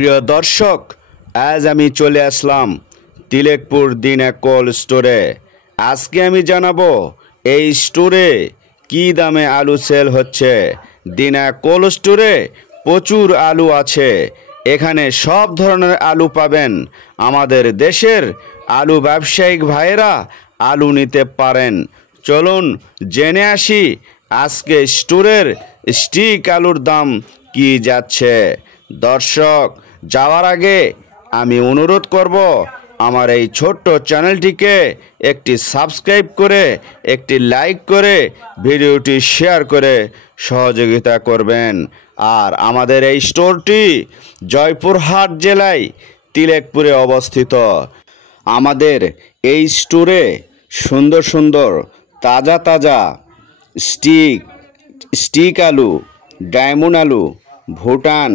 প্রিয় দর্শক, আজ আমি চলে আসলাম তিলেকপুর দিনা কোল্ড স্টোরে। আজকে আমি জানাবো এই স্টোরে কি দামে আলু সেল হচ্ছে। দিনা কোল্ড স্টোরে প্রচুর আলু আছে, এখানে সব ধরনের আলু পাবেন। আমাদের দেশের আলু ব্যবসায়িক ভাইয়েরা আলু নিতে পারেন। চলুন জেনে আসি আজকে স্টোরের স্টিক আলুর দাম কি যাচ্ছে। দর্শক, যাওয়ার আগে আমি অনুরোধ করব আমার এই ছোট্ট চ্যানেলটিকে একটি সাবস্ক্রাইব করে একটি লাইক করে ভিডিওটি শেয়ার করে সহযোগিতা করবেন। আর আমাদের এই স্টোরটি জয়পুরহাট জেলায় তিলেকপুরে অবস্থিত। আমাদের এই স্টোরে সুন্দর সুন্দর তাজা তাজা স্টিক আলু, ডায়মন্ড আলু, ভুটান,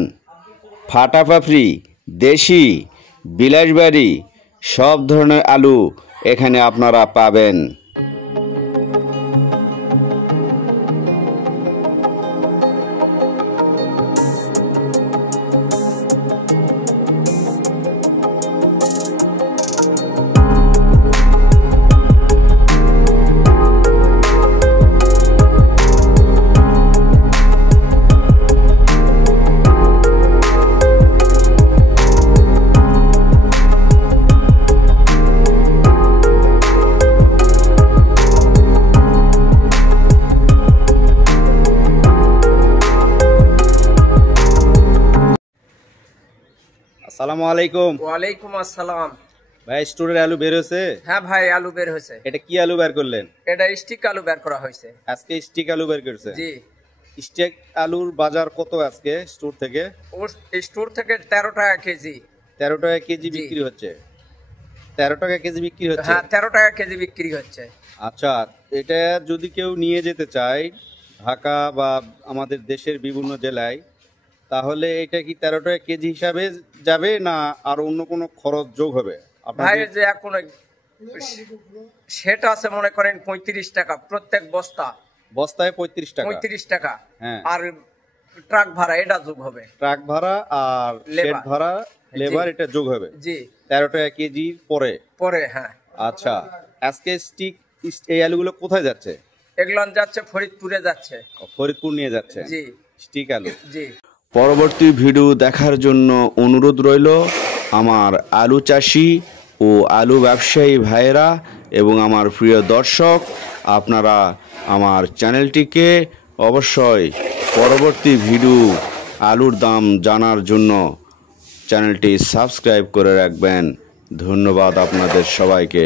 ফাটাফাফরি, দেশি, বিলাসবাড়ি সব ধরনের আলু এখানে আপনারা পাবেন। আসসালামু আলাইকুম। ওয়ালাইকুম আসসালাম। ভাই, স্টোরের আলু বের হয়েছে? হ্যাঁ ভাই, আলু বের হয়েছে। এটা কি আলু বের করলেন? এটা স্টিক আলু বের করা হয়েছে। আজকে স্টিক আলু বের করছে? জি। স্টিক আলুর বাজার কত আজকে স্টোর থেকে? স্টোর থেকে 13 টাকা কেজি। 13 টাকা কেজি বিক্রি হচ্ছে? 13 টাকা কেজি বিক্রি হচ্ছে? হ্যাঁ, 13 টাকা কেজি বিক্রি হচ্ছে। আচ্ছা, এটা যদি কেউ নিয়ে যেতে চায় ঢাকা বা আমাদের দেশের বিভিন্ন জেলায়, তাহলে এটা কি 13 টাকা কেজি হিসাবে যাবে না আর অন্য কোনো খরচ যোগ হবে? ভাই, যে এখন সেটা আছে মনে করেন 35 টাকা প্রত্যেক বস্তায় 35 টাকা। 35 টাকা। হ্যাঁ। আর ট্রাক ভাড়া এটা যোগ হবে। ট্রাক ভাড়া আর শেড ভাড়া, লেবার এটা যোগ হবে। জি। 13 টাকা কেজি পরে। হ্যাঁ। আচ্ছা, আজকে এই আলুগুলো কোথায় যাচ্ছে? এগুলো যাচ্ছে ফরিদপুরে যাচ্ছে। ফরিদপুর নিয়ে যাচ্ছে? জি। স্টিক আলু। জি। পরবর্তী ভিডিও দেখার জন্য অনুরোধ রইল আমার আলু চাষি ও আলু ব্যবসায়ী ভাইয়েরা এবং আমার প্রিয় দর্শক, আপনারা আমার চ্যানেলটিকে অবশ্যই পরবর্তী ভিডিও আলুর দাম জানার জন্য চ্যানেলটি সাবস্ক্রাইব করে রাখবেন। ধন্যবাদ আপনাদের সবাইকে।